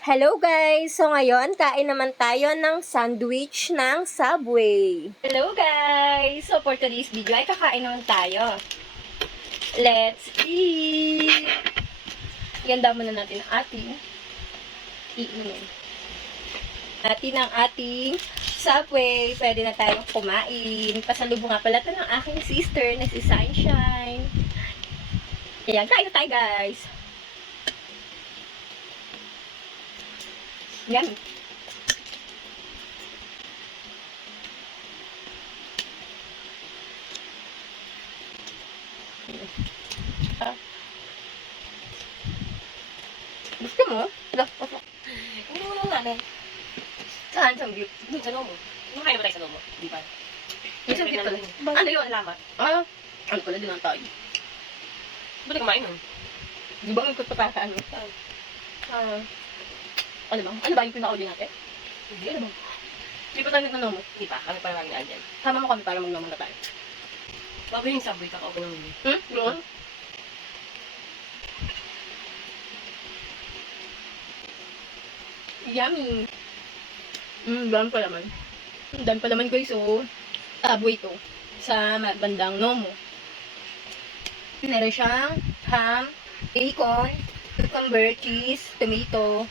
Hello guys! So ngayon, kain naman tayo ng sandwich ng Subway. Hello guys! So for today's video ay kakain naman tayo. Let's eat! Ganda muna natin ang ating iinin. Atin ang ating Subway. Pwede na tayong kumain. Pasalubong nga pala ito ng aking sister na si Sunshine. Ayan, kain na tayo guys! Yan. Gusto mo? Hindi mo naman namin. Saan? Saan view? Doon sa Lomo. Nung kaya ba tayo sa Lomo? Di ba? Yung sa view pala. Ano yun? Alamat. Ah, ano pala din ang tayo? Ba't di kumain nun? Di ba ang ikot pa sa ano? Ano ba? Ano ba yung pinakauli natin? Hindi, ano ba? Hindi pa tayo nagtanong mo. Hindi pa. Kami pa naman na dyan. Sama mo kami para magmamanda tayo. Bago yung Subway, kakaopen ng muli. Doon? Yummy! Dami pa naman. Dami pa naman guys, oh. Subway to. Sa bandang Nomo. Meron siyang ham, bacon, cucumber, cheese, tomato,